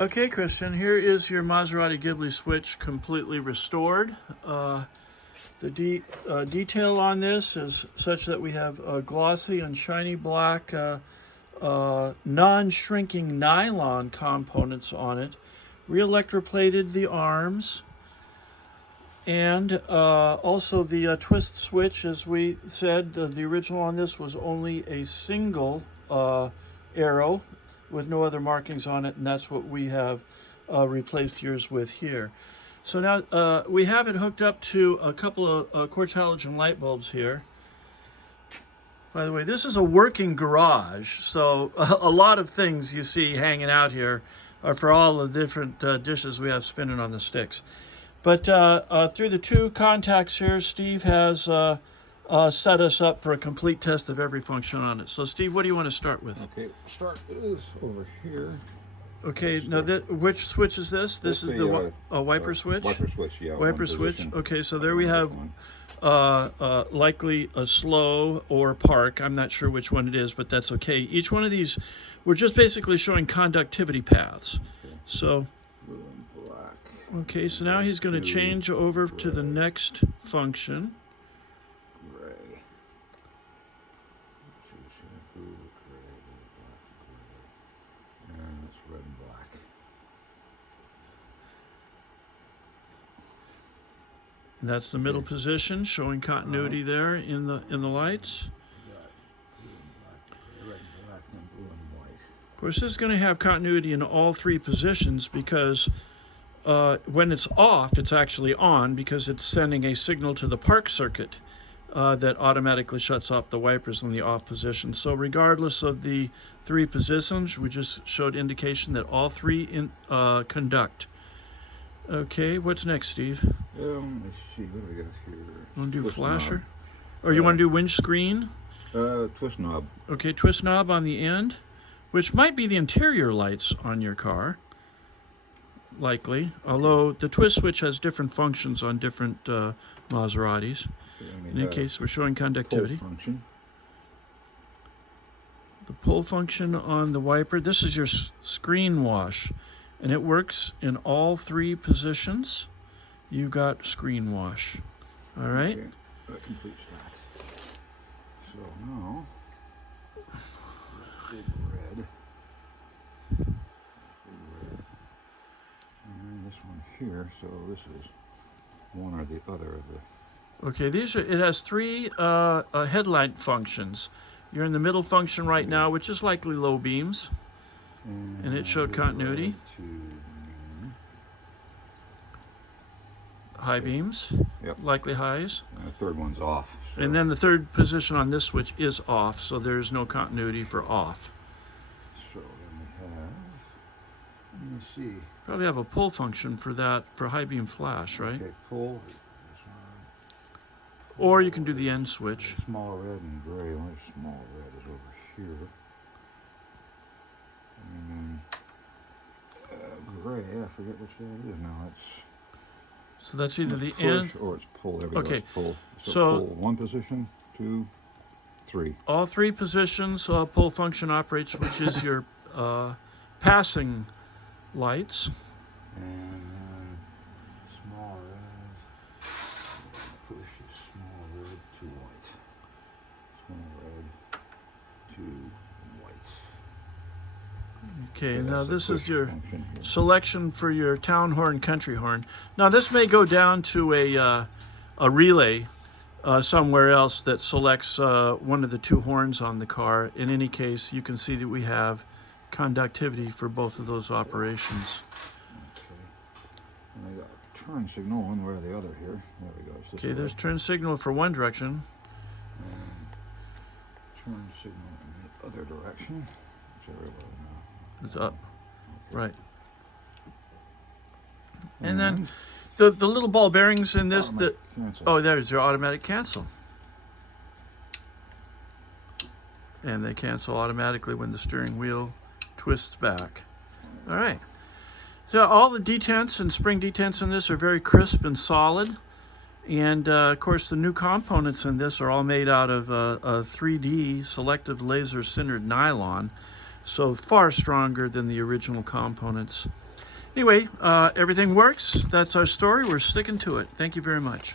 Okay, Christian, here is your Maserati Ghibli switch completely restored. The detail on this is such that we have glossy and shiny black non-shrinking nylon components on it. Re-electroplated the arms, and also the twist switch, as we said, the original on this was only a single arrow with no other markings on it, and that's what we have replaced yours with here. So now we have it hooked up to a couple of quartz halogen light bulbs here. By the way, this is a working garage, so a lot of things you see hanging out here are for all the different dishes we have spinning on the sticks. But through the two contacts here, Steve has set us up for a complete test of every function on it. So Steve, what do you want to start with? Okay, start is over here. Okay, now which switch is this? This is the wiper switch? Wiper switch, yeah. Wiper switch. Okay, so there we have likely a slow or park. I'm not sure which one it is, but that's okay. Each one of these, we're just basically showing conductivity paths. Okay. So, Blue and black. okay, so now he's going to change over to the next function. Gray. Blue, gray, black, gray. And it's red and black. And that's the middle position, showing continuity there in the lights. Red and black, then blue and white. Of course, this is going to have continuity in all three positions because when it's off, it's actually on because it's sending a signal to the park circuit that automatically shuts off the wipers in the off position. So regardless of the three positions, we just showed indication that all three conduct. Okay, what's next, Steve? Let's see, what do we got here? You want to do Twist flasher? knob. Or you want to do windscreen? Twist knob. Okay, twist knob on the end, which might be the interior lights on your car, likely. Although the twist switch has different functions on different Maseratis. Okay, In any case, we're showing conductivity. pull function. The pull function on the wiper. This is your screen wash, and it works in all three positions. You got screen wash. All right. Okay, that completes that. So now, big red. And this one here, so this is one or the other of the... Okay, it has three headlight functions. You're in the middle function right now, which is likely low beams, and it showed continuity. High beams, Yep. likely highs. And the third one's off. So And then the third position on this switch is off, so there's no continuity for off. So then we have, let me see. Probably have a pull function for that, for high beam flash, right? Okay, pull. Or you can do the end switch. Small red and gray. Only small red is over here. And gray, I forget which that is now. It's So that's either the push end. or it's pull. Everywhere Okay. it's pull. So pull one position, 2, 3. All three positions pull function operates, which is your passing lights. And then small red. Push is small red to white. Small red to white. Okay, So now that's the this is push your function here. selection for your town horn, country horn. Now this may go down to a relay somewhere else that selects one of the two horns on the car. In any case, you can see that we have conductivity for both of those operations. Okay. And I got a turn signal one way or the other here. There we go. It's this Okay, way. there's turn signal for one direction. And turn signal in the other direction. Whichever way now. It's up, Okay. right. And then the little ball bearings in this, cancel. there's your automatic cancel. And they cancel automatically when the steering wheel twists back. All right. So all the detents and spring detents in this are very crisp and solid. And of course, the new components in this are all made out of a 3D selective laser sintered nylon, So far stronger than the original components. Anyway, everything works. That's our story. We're sticking to it. Thank you very much.